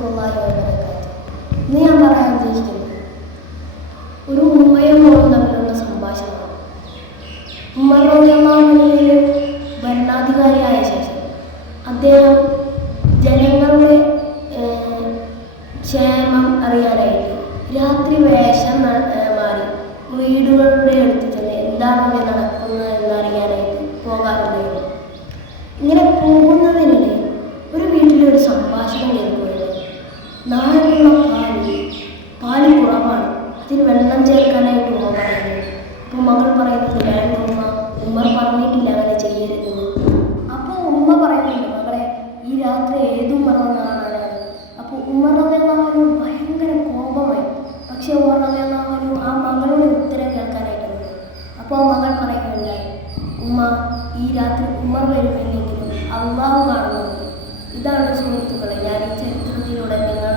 വറഹ്മത്തുള്ളാഹി വബറകാതുഹു. ഇന്ന് ഞാൻ പറയാൻ ഉദ്ദേശിക്കുന്നത് ഒരു ഉമ്മയും മോളും തമ്മിലുള്ള സംഭാഷണമാണ്. ഉമർ റളിയല്ലാഹു അൻഹു ഭരണാധികാരിയായ ശേഷം അദ്ദേഹം ജനങ്ങളുടെ ക്ഷേമം അറിയാനായിട്ട് രാത്രി വേഷം മാറി വീടുകളുടെ അടുത്ത് ചെന്ന് എന്താണ് അവിടെ നടക്കുന്നത് എന്നറിയാനായിട്ട് പോകാറുണ്ടായിരുന്നു. ഇങ്ങനെ പോകുന്നതിനിടെ ഒരു വീട്ടിലൊരു സംഭാഷണം കേൾക്കുകയാണ്. നാളെയുള്ള പാല് കുറവാണ്, അതിന് വെള്ളം ചേർക്കാനായിട്ട് ഉമ്മ പറയുന്നു. അപ്പോൾ മകൾ പറയുന്നത് വേണ്ട ഉമ്മ, ഉമ്മർ പറഞ്ഞിട്ടില്ല അങ്ങനെ ചെയ്യരുതെന്ന്. അപ്പോൾ ഉമ്മ പറയുന്നുണ്ട്, മകളെ ഈ രാത്രി ഏതും മറന്ന കാണാനാണ്. അപ്പോൾ ഉമർ റളിയല്ലാഹു അൻഹു ഭയങ്കര കോപമായി. പക്ഷെ ഉമർ റളിയല്ലാഹു അൻഹു ആ മകളുടെ ഉത്തരം കേൾക്കാനായിട്ടുണ്ട്. അപ്പോൾ ആ മകൾ പറയുകയുണ്ടായി, ഉമ്മ ഈ രാത്രി ഉമർ വരുമെന്നെങ്കിലും അള്ളാഹു കാണുന്നുണ്ട്. ഇതാണ് സുഹൃത്തുക്കളെ ഞാൻ ഈ ചരിത്രത്തിലൂടെ നിങ്ങൾ